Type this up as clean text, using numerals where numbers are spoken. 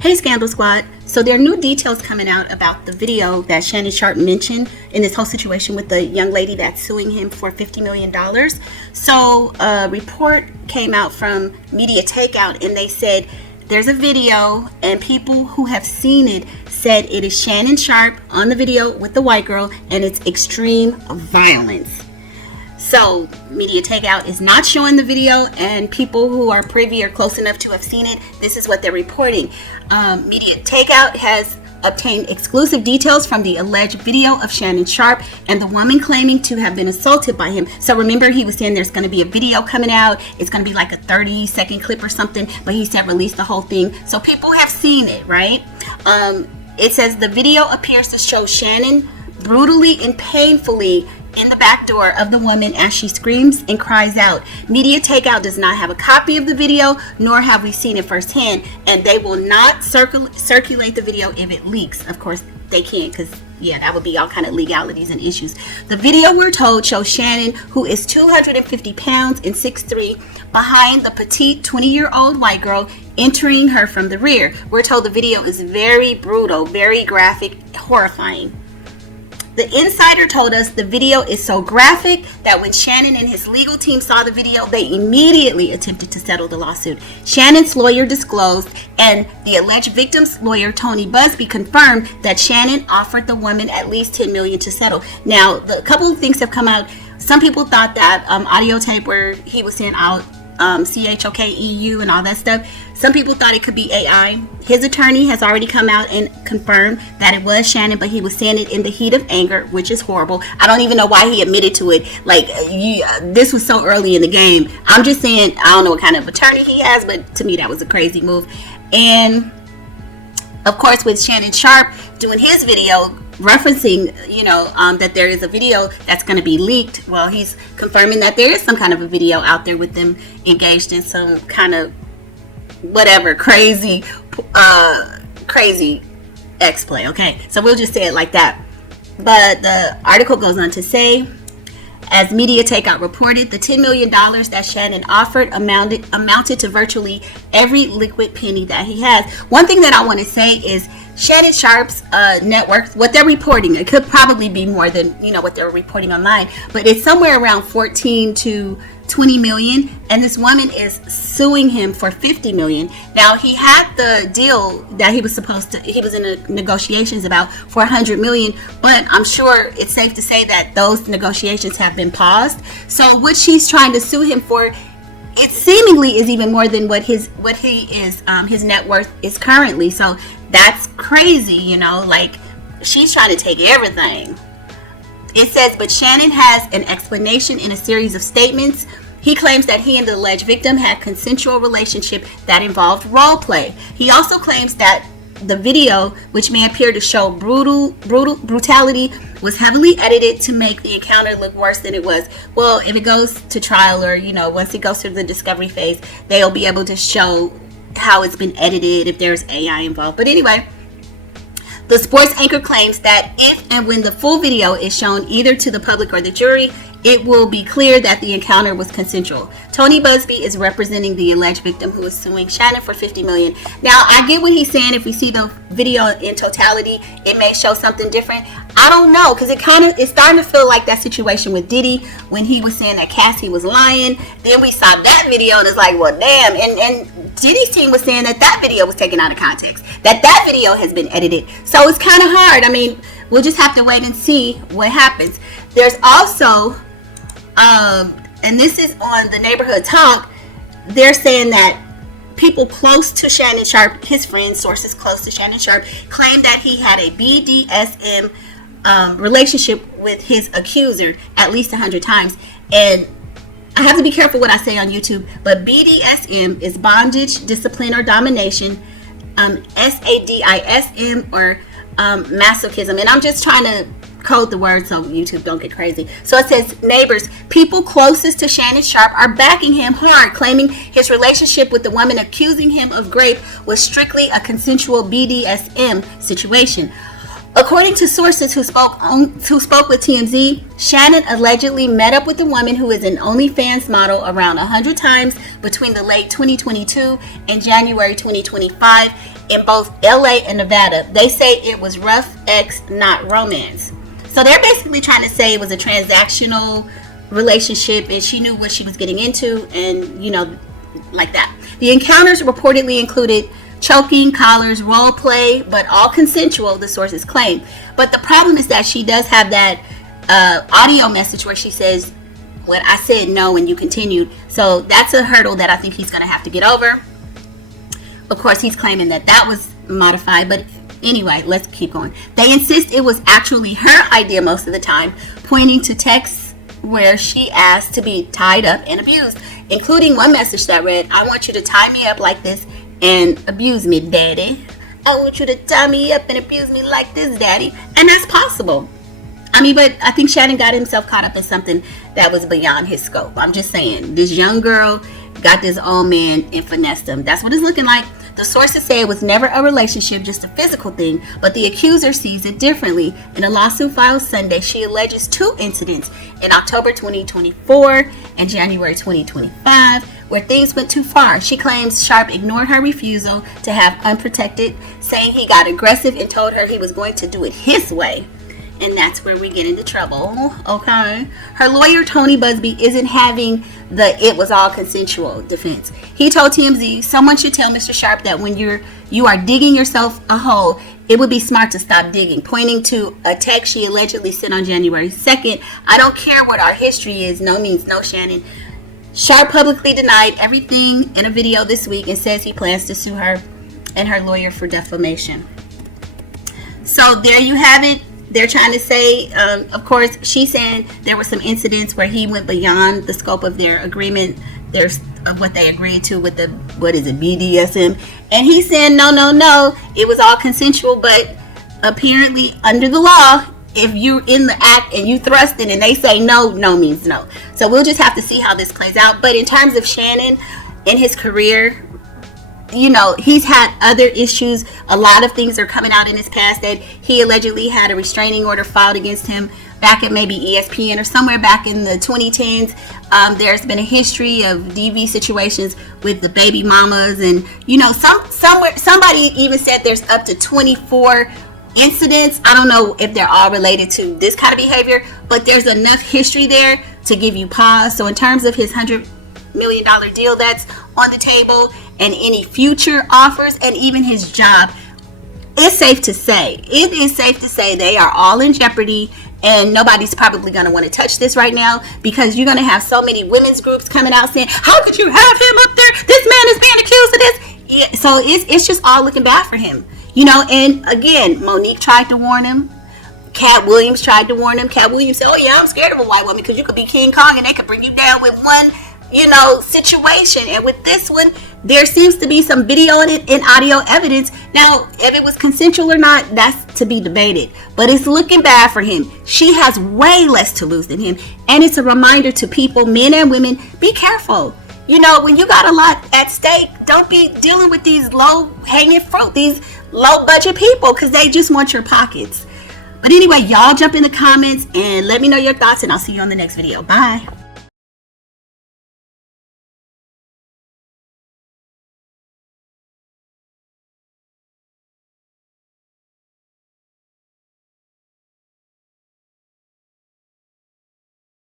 Hey Scandal Squad, so there are new details coming out about the video that Shannon Sharpe mentioned in this whole situation with the young lady that's suing him for $50 million. So a report came out from Media Takeout and they said there's a video and people who have seen it said it is Shannon Sharpe on the video with the white girl and it's extreme violence. So Media Takeout is not showing the video, and people who are privy or close enough to have seen it, this is what they're reporting. Media Takeout has obtained exclusive details from the alleged video of Shannon Sharpe and the woman claiming to have been assaulted by him. So remember, he was saying there's going to be a video coming out. It's going to be like a 30-second clip or something, but he said release the whole thing. So people have seen it, right? It says the video appears to show Shannon brutally and painfully in the back door of the woman as she screams and cries out. Media Takeout does not have a copy of the video, nor have we seen it firsthand, and they will not circulate the video if it leaks. Of course they can't, because that would be all kind of legalities and issues. The video, we're told, shows Shannon, who is 250 pounds and 6'3", behind the petite 20-year-old white girl, entering her from the rear. We're told the video is very brutal, very graphic, horrifying. The insider told us the video is so graphic that when Shannon and his legal team saw the video, they immediately attempted to settle the lawsuit. Shannon's lawyer disclosed, and the alleged victim's lawyer, Tony Busby, confirmed that Shannon offered the woman at least $10 million to settle. Now, a couple of things have come out. Some people thought that audio tape where he was saying out CHOKEU and all that stuff. Some people thought it could be AI. His attorney has already come out and confirmed that it was Shannon, but he was saying it in the heat of anger, which is horrible. I don't even know why he admitted to it. This was so early in the game. I'm just saying, I don't know what kind of attorney he has, but to me that was a crazy move. And of course, with Shannon Sharpe doing his video referencing, that there is a video that's going to be leaked. Well, he's confirming that there is some kind of a video out there with them engaged in some kind of whatever crazy X-play. Okay, so we'll just say it like that. But the article goes on to say, as Media Takeout reported, the $10 million that Shannon offered amounted to virtually every liquid penny that he has. One thing that I want to say is Shannon Sharpe's network, what they're reporting, it could probably be more than what they're reporting online, but it's somewhere around 14 to 20 million, and this woman is suing him for 50 million. Now, he had the deal that he was in negotiations about for 100 million, but I'm sure it's safe to say that those negotiations have been paused. So what she's trying to sue him for, it seemingly is even more than what his net worth is currently. So that's crazy, she's trying to take everything. It says, but Shannon has an explanation in a series of statements. He claims that he and the alleged victim had consensual relationship that involved role play. He also claims that the video, which may appear to show brutality, was heavily edited to make the encounter look worse than it was. Well, if it goes to trial or, once it goes through the discovery phase, they'll be able to show how it's been edited if there's AI involved. But anyway, the sports anchor claims that if and when the full video is shown either to the public or the jury, it will be clear that the encounter was consensual. Tony Busby is representing the alleged victim who is suing Shannon for $50 million. Now, I get what he's saying. If we see the video in totality, it may show something different. I don't know, because it's starting to feel like that situation with Diddy when he was saying that Cassie was lying. Then we saw that video and it's like, well, damn. And Diddy's team was saying that video was taken out of context, that video has been edited. So it's kind of hard. I mean, we'll just have to wait and see what happens. There's also, and this is on the Neighborhood Talk, they're saying that people close to Shannon Sharpe, his friends, sources close to Shannon Sharpe, claim that he had a BDSM relationship with his accuser at least 100 times. And I have to be careful what I say on YouTube, but BDSM is bondage, discipline, or domination, SADISM, or masochism. And I'm just trying to code the word so YouTube don't get crazy. So it says, neighbors, people closest to Shannon Sharpe are backing him hard, claiming his relationship with the woman accusing him of rape was strictly a consensual BDSM situation. According to sources who spoke with TMZ, Shannon allegedly met up with the woman who is an OnlyFans model around 100 times between the late 2022 and January 2025. in both LA and Nevada. They say it was rough X, not romance. So they're basically trying to say it was a transactional relationship and she knew what she was getting into, and like that. The encounters reportedly included choking, collars, role play, but all consensual, the sources claim. But the problem is that she does have that audio message where she says, "What I said no," and you continued. So that's a hurdle that I think he's going to have to get over. Of course, he's claiming that was modified, but anyway, let's keep going. They insist it was actually her idea most of the time, pointing to texts where she asked to be tied up and abused, including one message that read, "I want you to tie me up like this and abuse me, daddy. I want you to tie me up and abuse me like this, daddy." And that's possible. I mean, but I think Shannon got himself caught up in something that was beyond his scope. I'm just saying, this young girl got this old man and finessed him. That's what it's looking like. The sources say it was never a relationship, just a physical thing, but the accuser sees it differently. In a lawsuit filed Sunday, she alleges 2 incidents in October 2024 and January 2025 where things went too far. She claims Sharpe ignored her refusal to have unprotected, saying he got aggressive and told her he was going to do it his way. And that's where we get into trouble, okay? Her lawyer, Tony Busby, isn't having the "it was all consensual" defense. He told TMZ, "Someone should tell Mr. Sharpe that when you are digging yourself a hole, it would be smart to stop digging," pointing to a text she allegedly sent on January 2nd. "I don't care what our history is. No means no, Shannon." Sharpe publicly denied everything in a video this week and says he plans to sue her and her lawyer for defamation. So there you have it. They're trying to say, of course, she's saying there were some incidents where he went beyond the scope of their agreement, of what they agreed to with the, BDSM. And he's saying, no, it was all consensual, but apparently under the law, if you're in the act and you thrust it and they say no means no. So we'll just have to see how this plays out. But in terms of Shannon and his career, he's had other issues. A lot of things are coming out in his past that he allegedly had a restraining order filed against him back at maybe ESPN or somewhere back in the 2010s. There's been a history of DV situations with the baby mamas, and somebody even said there's up to 24 incidents. I don't know if they're all related to this kind of behavior, but there's enough history there to give you pause. So in terms of his $100 million deal that's on the table, and any future offers, and even his job, it is safe to say they are all in jeopardy, and nobody's probably going to want to touch this right now, because you're going to have so many women's groups coming out saying, "How could you have him up there? This man is being accused of this." Yeah, so it's just all looking bad for him, and again, Monique tried to warn him. Cat Williams tried to warn him. Cat Williams said, "Oh yeah, I'm scared of a white woman because you could be King Kong and they could bring you down with one situation." And with this one, there seems to be some video and audio evidence. Now, if it was consensual or not, that's to be debated, but it's looking bad for him. She has way less to lose than him, and it's a reminder to people, men and women, be careful. When you got a lot at stake, don't be dealing with these low hanging fruit, these low budget people, because they just want your pockets. But anyway, y'all jump in the comments and let me know your thoughts, and I'll see you on the next video. Bye.